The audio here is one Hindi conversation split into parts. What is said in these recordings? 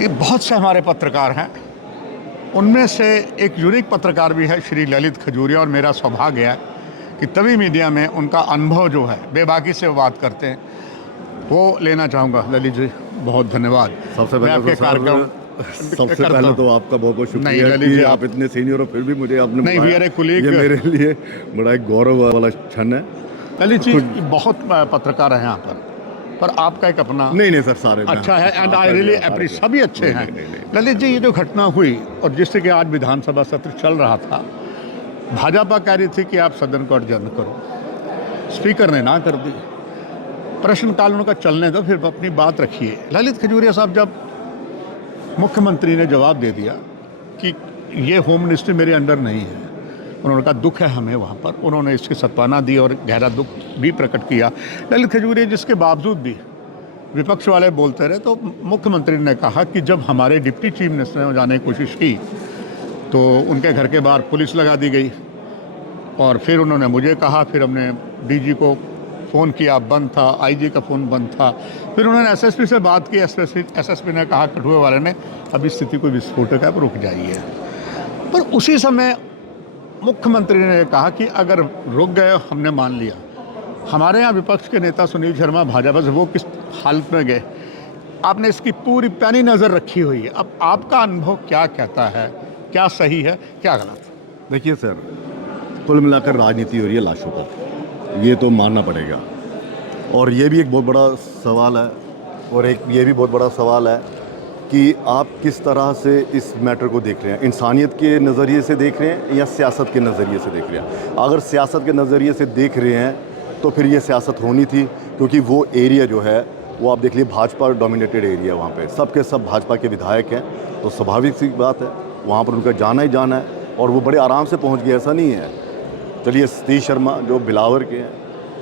ये बहुत से हमारे पत्रकार हैं, उनमें से एक यूनिक पत्रकार भी है श्री ललित खजूरिया, और मेरा सौभाग्य है कि तभी मीडिया में उनका अनुभव जो है बेबाकी से वो बात करते हैं, वो लेना चाहूँगा। ललित जी बहुत धन्यवाद। सबसे मैं आपके कार्यक्रम सबसे पहले तो आपका बहुत बहुत शुक्रिया कि आप इतने सीनियर हो, फिर भी मुझे आपने नहीं, वी आर ए कुलीग। ये मेरे लिए बड़ा एक गौरव वाला क्षण है। ललित जी बहुत पत्रकार हैं यहाँ पर आपका एक अपना नहीं सर, सारे अच्छा है, एंड आई रियली अप्रिशिएट, सभी अच्छे हैं। ललित जी, ये जो घटना हुई और जिससे कि आज विधानसभा सत्र चल रहा था, भाजपा कह रही थी कि आप सदन को अडजर्न करो, स्पीकर ने ना कर दी, प्रश्नकाल उनका चलने दो, फिर अपनी बात रखिए। ललित खजूरिया साहब, जब मुख्यमंत्री ने जवाब दे दिया कि ये होम मिनिस्ट्री मेरे अंडर नहीं है, उन्होंने कहा दुख है हमें वहाँ पर, उन्होंने इसकी सत्वाना दी और गहरा दुख भी प्रकट किया। ललित खजूरिया जिसके बावजूद भी विपक्ष वाले बोलते रहे, तो मुख्यमंत्री ने कहा कि जब हमारे डिप्टी चीफ मिनिस्टर ने जाने की कोशिश की तो उनके घर के बाहर पुलिस लगा दी गई, और फिर उन्होंने मुझे कहा, फिर हमने डीजी को फ़ोन किया, बंद था, आईजी का फ़ोन बंद था, फिर उन्होंने एसएसपी से बात की, एसएसपी ने कहा कठुए वाले ने अभी स्थिति कोई विस्फोटक है, पर रुक जाइए। पर उसी समय मुख्यमंत्री ने कहा कि अगर रुक गए, हमने मान लिया। हमारे यहाँ विपक्ष के नेता सुनील शर्मा भाजपा से, वो किस हालत में गए, आपने इसकी पूरी पैनी नज़र रखी हुई है। अब आपका अनुभव क्या कहता है, क्या सही है, क्या गलत? देखिए सर, कुल मिलाकर राजनीति हो रही है लाशों पर, ये तो मानना पड़ेगा। और ये भी एक बहुत बड़ा सवाल है, और एक ये भी बहुत बड़ा सवाल है कि आप किस तरह से इस मैटर को देख रहे हैं, इंसानियत के नज़रिए से देख रहे हैं या सियासत के नज़रिए से देख रहे हैं। अगर सियासत के नज़रिए से देख रहे हैं तो फिर ये सियासत होनी थी, क्योंकि वो एरिया जो है वो आप देख लीजिए भाजपा डोमिनेटेड एरिया, वहाँ पे सब के सब भाजपा के विधायक हैं, तो स्वाभाविक सी बात है वहाँ पर उनका जाना ही जाना है, और वो बड़े आराम से पहुँच गए, ऐसा नहीं है। चलिए सतीश शर्मा जो बिलावर के हैं,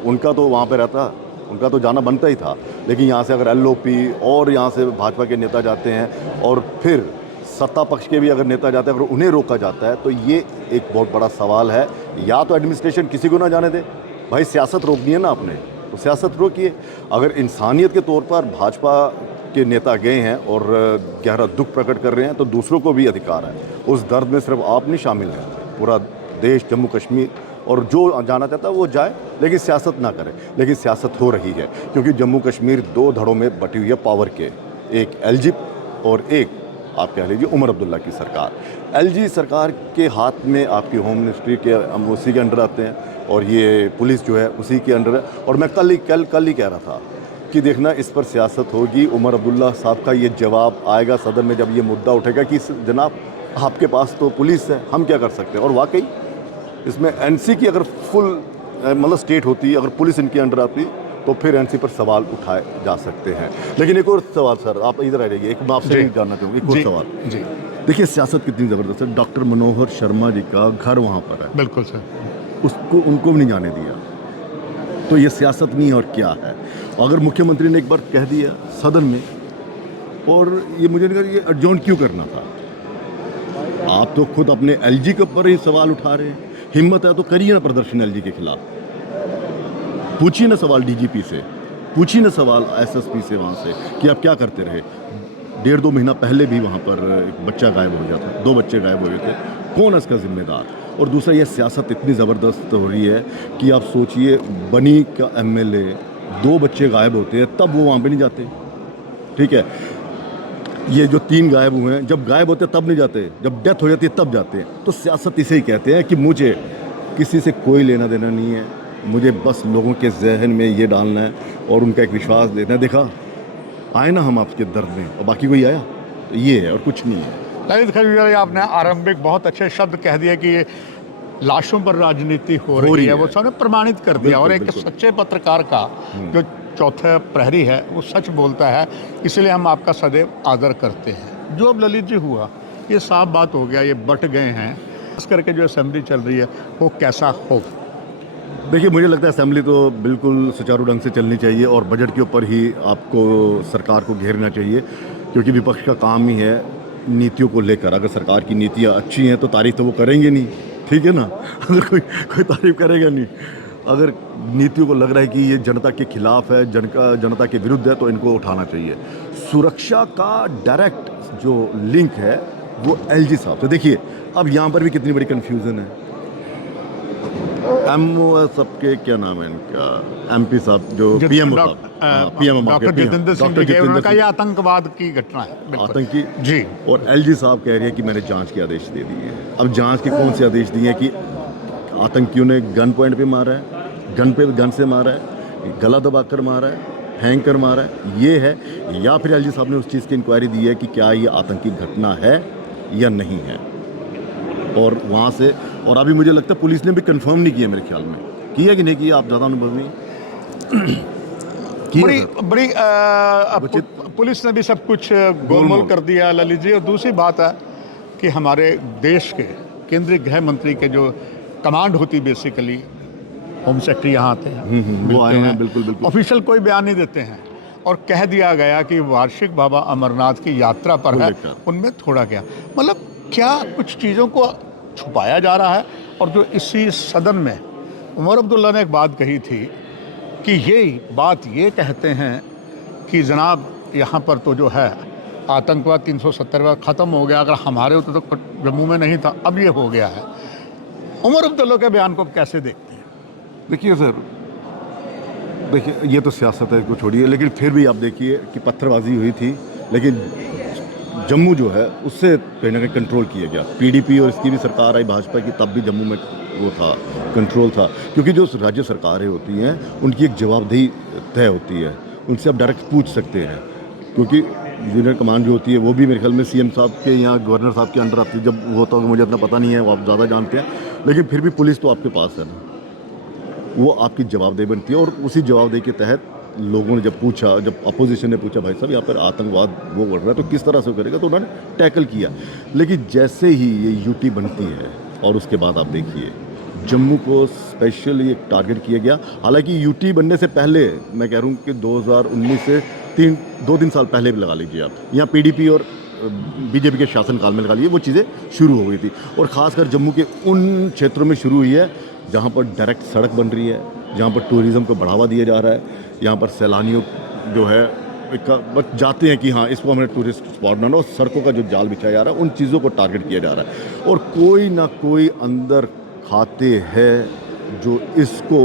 उनका तो वहाँ पे रहता, उनका तो जाना बनता ही था, लेकिन यहाँ से अगर एलओपी और यहाँ से भाजपा के नेता जाते हैं, और फिर सत्ता पक्ष के भी अगर नेता जाते हैं, अगर उन्हें रोका जाता है, तो ये एक बहुत बड़ा सवाल है। या तो एडमिनिस्ट्रेशन किसी को ना जाने दे, भाई सियासत रोकनी है ना आपने, तो सियासत रोकिए। अगर इंसानियत के तौर पर भाजपा के नेता गए हैं और गहरा दुख प्रकट कर रहे हैं, तो दूसरों को भी अधिकार है। उस दर्द में सिर्फ आप नहीं शामिल हैं, पूरा देश, जम्मू कश्मीर, और जो जाना चाहता है वो जाए, लेकिन सियासत ना करे। लेकिन सियासत हो रही है, क्योंकि जम्मू कश्मीर दो धड़ों में बटी हुई है पावर के, एक एलजी और एक आप कह लीजिए उमर अब्दुल्ला की सरकार। एलजी सरकार के हाथ में आपकी होम मिनिस्ट्री के, हम उसी के अंडर आते हैं, और ये पुलिस जो है उसी के अंडर है। और मैं कल ही कह रहा था कि देखना इस पर सियासत होगी। उमर अब्दुल्ला साहब का ये जवाब आएगा सदन में जब ये मुद्दा उठेगा कि जनाब आपके पास तो पुलिस है, हम क्या कर सकते हैं। और वाकई इसमें एनसी की अगर फुल मतलब स्टेट होती, अगर पुलिस इनके अंडर आती, तो फिर एनसी पर सवाल उठाए जा सकते हैं। लेकिन एक और सवाल सर, आप इधर आ जाइए, एक मैं आपसे जानना चाहूँगा, एक और सवाल जी। देखिए सियासत कितनी ज़बरदस्त है। डॉक्टर मनोहर शर्मा जी का घर वहाँ पर है, बिल्कुल सर, उसको उनको भी नहीं जाने दिया, तो ये सियासत नहीं और क्या है। अगर मुख्यमंत्री ने एक बार कह दिया सदन में, और ये मुझे नहीं, ये एडजॉर्न क्यों करना था? आप तो खुद अपने एलजी के ऊपर ही सवाल उठा रहे हैं। हिम्मत है तो करिए ना प्रदर्शन एलजी के खिलाफ, पूछिए ना सवाल डीजीपी से, पूछिए ना सवाल एसएसपी से वहाँ से कि आप क्या करते रहे। 1.5-2 महीना पहले भी वहाँ पर एक बच्चा गायब हो गया था, 2 बच्चे गायब हो गए थे, कौन है इसका जिम्मेदार? और दूसरा, यह सियासत इतनी ज़बरदस्त हो रही है कि आप सोचिए, बनी का एमएलए, 2 बच्चे गायब होते हैं तब वो वहाँ पे नहीं जाते, ठीक है। ये जो 3 गायब हुए हैं, जब गायब होते तब नहीं जाते, जब डेथ हो जाती है तब जाते हैं। तो सियासत इसे ही कहते हैं कि मुझे किसी से कोई लेना देना नहीं है, मुझे बस लोगों के जहन में ये डालना है और उनका एक विश्वास देना है, देखा आए ना हम आपके दर्द में, और बाकी कोई आया, तो ये है और कुछ नहीं है। ललित खजूरिया, आपने आरंभिक बहुत अच्छे शब्द कह दिए कि ये लाशों पर राजनीति हो रही है, वो सबने प्रमाणित कर दिया। और एक सच्चे पत्रकार का जो चौथा प्रहरी है वो सच बोलता है, इसलिए हम आपका सदैव आदर करते हैं। जो अब ललित जी हुआ, ये साफ बात हो गया, ये बट गए हैं, खास करके जो असेंबली चल रही है वो कैसा हो। देखिए मुझे लगता है असेंबली तो बिल्कुल सुचारू ढंग से चलनी चाहिए, और बजट के ऊपर ही आपको सरकार को घेरना चाहिए, क्योंकि विपक्ष का काम ही है नीतियों को लेकर। अगर सरकार की नीतियाँ अच्छी हैं तो तारीफ तो वो करेंगे नहीं, ठीक है ना, अगर कोई तारीफ करेगा नहीं। अगर नीतियों को लग रहा है कि ये जनता के खिलाफ है, जनता के विरुद्ध है, तो इनको उठाना चाहिए। सुरक्षा का डायरेक्ट जो लिंक है वो एलजी साहब से। देखिए अब यहाँ पर भी कितनी बड़ी कन्फ्यूज़न है। सबके क्या नाम है इनका, एमपी साहब जो पीएमओ साहब, पीएमओ डॉक्टर जितेंद्र सिंह जी के, उन्होंने कहा ये आतंकवाद की घटना है, बिल्कुल। आतंकी जी। और एलजी साहब कह रहे हैं कि मैंने जांच के आदेश दे दिए हैं। अब जांच के कौन से आदेश दिए हैं कि आतंकियों ने गन पॉइंट पे मारा है, गन से मारा है, गला दबाकर मारा है, फेंक कर मारा है, ये है, या फिर एलजी साहब ने उस चीज़ की इंक्वायरी दी है कि क्या ये आतंकी घटना है या नहीं है। और वहाँ से, और अभी मुझे लगता है पुलिस ने भी कंफर्म नहीं किया, मेरे ख्याल में किया कि नहीं किया, आप ज़्यादा अनुभवी बड़ी पुलिस ने भी सब कुछ गोलमोल कर दिया ललित जी। और दूसरी बात है कि हमारे देश के केंद्रीय गृह मंत्री के जो कमांड होती, बेसिकली होम सेक्रेटरी यहाँ आते हैं, वो आए हैं, बिल्कुल बिल्कुल, ऑफिशियल कोई बयान नहीं देते हैं। और कह दिया गया कि वार्षिक बाबा अमरनाथ की यात्रा पर है, उनमें थोड़ा क्या, मतलब क्या कुछ चीज़ों को छुपाया जा रहा है। और जो इसी सदन में उमर अब्दुल्ला ने एक बात कही थी कि ये कहते हैं कि जनाब यहाँ पर तो जो है आतंकवाद 370 ख़त्म हो गया, अगर हमारे होते तो जम्मू में नहीं था, अब ये हो गया है। उमर अब्दुल्ला के बयान को कैसे देखते हैं? देखिए सर, देखिए ये तो सियासत है, इसको छोड़िए, लेकिन फिर भी आप देखिए कि पत्थरबाजी हुई थी, लेकिन जम्मू जो है उससे कहीं ना कहीं कंट्रोल किया गया। पीडीपी और इसकी भी सरकार आई भाजपा की, तब भी जम्मू में वो था, कंट्रोल था, क्योंकि जो राज्य सरकारें होती हैं उनकी एक जवाबदेही तय होती है, उनसे आप डायरेक्ट पूछ सकते हैं, क्योंकि यूनियन कमांड जो होती है वो भी मेरे ख्याल में सीएम साहब के या गवर्नर साहब के अंडर आती है। जब वो होता होगा मुझे इतना पता नहीं है, वो आप ज़्यादा जानते हैं, लेकिन फिर भी पुलिस तो आपके पास है ना, वो आपकी जवाबदेही बनती है। और उसी जवाबदेही के तहत लोगों ने जब पूछा, जब अपोजिशन ने पूछा भाई साहब यहाँ पर आतंकवाद वो बढ़ रहा है तो किस तरह से करेगा, तो उन्होंने टैकल किया। लेकिन जैसे ही ये यूटी बनती है और उसके बाद आप देखिए जम्मू को स्पेशली एक टारगेट किया गया। हालांकि यूटी बनने से पहले मैं कह रहा हूँ कि 2019 से 2-3 साल पहले भी लगा लीजिए आप, यहाँ पीडीपी और बीजेपी के शासनकाल में लगा लीजिए, वो चीज़ें शुरू हो गई थी। और ख़ासकर जम्मू के उन क्षेत्रों में शुरू हुई है जहाँ पर डायरेक्ट सड़क बन रही है, जहाँ पर टूरिज़्म को बढ़ावा दिया जा रहा है, यहाँ पर सैलानियों जो है जाते हैं कि हाँ इसको हमें टूरिस्ट स्पॉट बनाना, और सड़कों का जो जाल बिछाया जा रहा है, उन चीज़ों को टारगेट किया जा रहा है। और कोई ना कोई अंदर खाते हैं जो इसको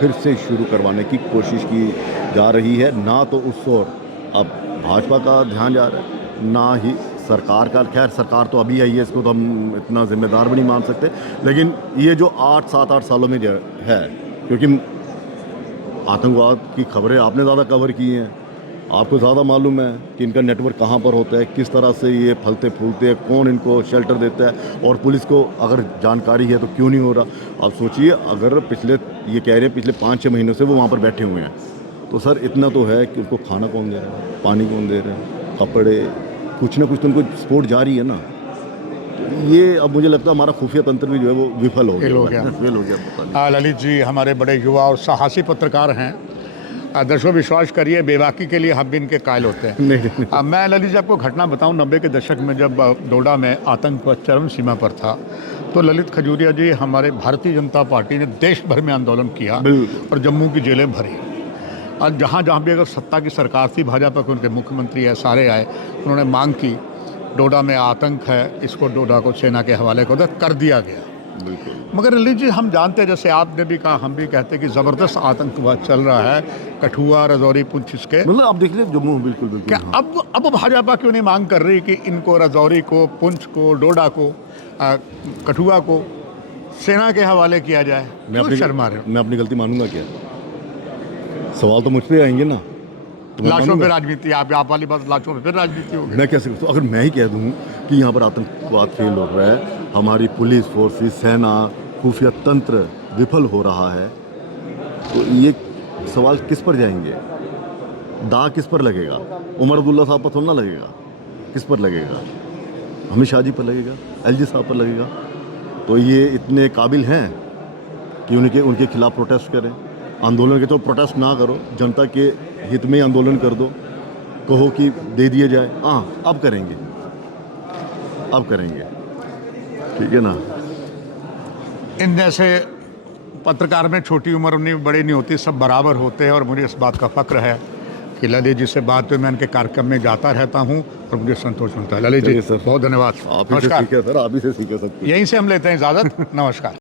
फिर से शुरू करवाने की कोशिश की जा रही है। ना तो उस ओर अब भाजपा का ध्यान जा रहा है, ना ही सरकार का। खैर सरकार तो अभी आई है, इसको तो हम इतना जिम्मेदार भी नहीं मान सकते, लेकिन ये जो 7-8 सालों में जो है, क्योंकि आतंकवाद की खबरें आपने ज़्यादा कवर की हैं, आपको ज़्यादा मालूम है कि इनका नेटवर्क कहाँ पर होता है, किस तरह से ये फलते फूलते हैं, कौन इनको शेल्टर देता है, और पुलिस को अगर जानकारी है तो क्यों नहीं हो रहा। आप सोचिए अगर ये कह रहे हैं पिछले 5-6 महीनों से वो वहाँ पर बैठे हुए हैं, तो सर इतना तो है कि उनको खाना कौन दे रहा है, पानी कौन दे रहे हैं, कपड़े, कुछ ना कुछ तो उनको सपोर्ट जारी है ना। तो ये अब मुझे लगता है हमारा खुफिया तंत्र भी जो है वो विफल हो गया। ललित जी हमारे बड़े युवा और साहसी पत्रकार हैं, दर्शकों विश्वास करिए बेबाकी के लिए हम भी इनके कायल होते हैं। मैं ललित जी आपको घटना बताऊं, 90 के दशक में जब डोडा में आतंक चरम सीमा पर था, तो ललित खजूरिया जी हमारे भारतीय जनता पार्टी ने देश भर में आंदोलन किया और जम्मू की जेलें भरी। और जहाँ जहाँ भी अगर सत्ता की सरकार थी, भाजपा के उनके मुख्यमंत्री है, सारे आए, उन्होंने मांग की डोडा में आतंक है, इसको डोडा को सेना के हवाले कर दिया गया। मगर ललित जी हम जानते हैं, जैसे आपने भी कहा, हम भी कहते हैं कि ज़बरदस्त आतंकवाद चल रहा है, कठुआ, रजौरी, पुंछ, इसके मतलब आप देख लीजिए जम्मू, बिल्कुल बिल्कुल। क्या अब भाजपा क्यों नहीं मांग कर रही कि इनको रजौरी को, पुंछ को, डोडा को, कठुआ को सेना के हवाले किया जाए? मैं अपनी गलती मानूंगा क्या? सवाल तो मुझ पे आएंगे ना, तो लाशों पे राजनीति, आप वाली बात, लाशों पे फिर राजनीति होगी। मैं कैसे अगर मैं ही कह दूं कि यहाँ पर आतंकवाद फेल हो रहा है, हमारी पुलिस फोर्सेस, सेना, खुफिया तंत्र विफल हो रहा है, तो ये सवाल किस पर जाएंगे? दाग किस पर लगेगा? उमर अब्दुल्ला साहब पर थोड़ा ना लगेगा, किस पर लगेगा? अमित शाह जी पर लगेगा, एलजी साहब पर लगेगा। तो ये इतने काबिल हैं कि उनके खिलाफ प्रोटेस्ट करें, आंदोलन के? तो प्रोटेस्ट ना करो, जनता के हित में आंदोलन कर दो, कहो कि दे दिए जाए। हाँ अब करेंगे, ठीक है ना। इन जैसे पत्रकार में छोटी उम्र नहीं, बड़ी नहीं होती, सब बराबर होते हैं। और मुझे इस बात का फ़क्र है कि कि ललित जी से बात हुई, मैं उनके कार्यक्रम में जाता रहता हूँ और मुझे संतोष मिलता है। ललित जी चलिए सर, बहुत धन्यवाद, आप ही से नमस्कार। सीखे सर, आप ही से सीखे सब कुछ। यहीं से हम लेते हैं इजाज़त, नमस्कार।